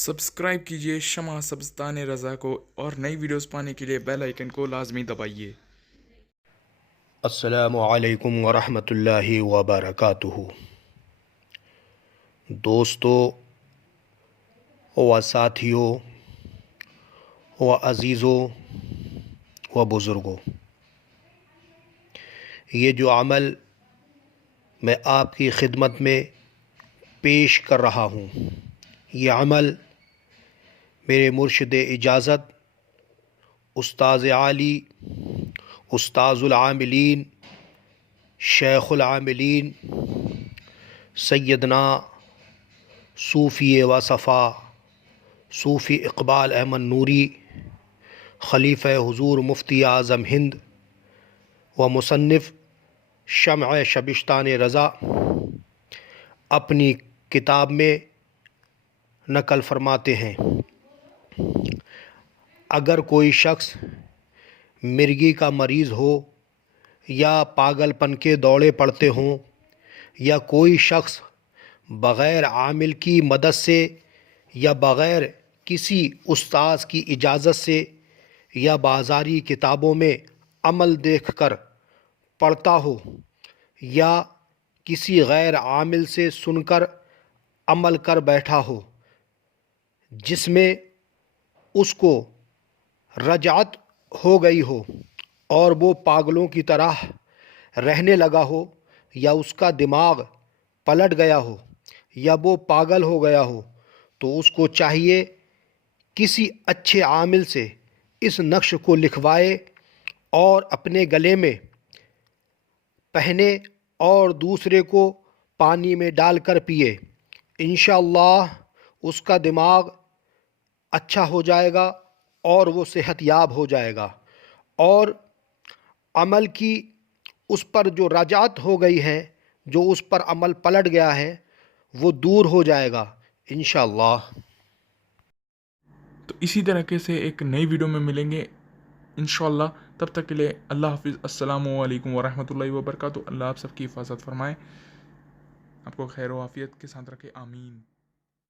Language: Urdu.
سبسکرائب کیجیے شمع سبزتان رضا کو اور نئی ویڈیوز پانے کے لیے بیل آئیکن کو لازمی دبائیے۔ السلام علیکم ورحمۃ اللہ وبرکاتہ۔ دوستو و ساتھیوں و عزیزوں و بزرگوں، یہ جو عمل میں آپ کی خدمت میں پیش کر رہا ہوں، یہ عمل میرے مرشد اجازت استاذ عالی، استاذ العاملین، شیخ العاملین، سیدنا صوفی وصفا صوفی اقبال احمد نوری، خلیفہ حضور مفتی اعظم ہند و مصنف شمع شبستان رضا، اپنی کتاب میں نقل فرماتے ہیں، اگر کوئی شخص مرگی کا مریض ہو یا پاگل پن کے دوڑے پڑتے ہوں، یا کوئی شخص بغیر عامل کی مدد سے یا بغیر کسی استاذ کی اجازت سے یا بازاری کتابوں میں عمل دیکھ کر پڑھتا ہو، یا کسی غیر عامل سے سن کر عمل کر بیٹھا ہو، جس میں اس کو رجعت ہو گئی ہو اور وہ پاگلوں کی طرح رہنے لگا ہو، یا اس کا دماغ پلٹ گیا ہو، یا وہ پاگل ہو گیا ہو، تو اس کو چاہیے کسی اچھے عامل سے اس نقش کو لکھوائے اور اپنے گلے میں پہنے اور دوسرے کو پانی میں ڈال کر پیے۔ انشاءاللہ اس کا دماغ اچھا ہو جائے گا اور وہ صحت یاب ہو جائے گا، اور عمل کی اس پر جو رجعت ہو گئی ہے، جو اس پر عمل پلٹ گیا ہے، وہ دور ہو جائے گا انشاءاللہ۔ تو اسی طریقے سے ایک نئی ویڈیو میں ملیں گے انشاءاللہ، تب تک کے لیے اللہ حافظ۔ السلام علیکم ورحمۃ اللہ وبرکاتہ۔ اللہ آپ سب کی حفاظت فرمائے، آپ کو خیر و عافیت کے ساتھ رکھے، آمین۔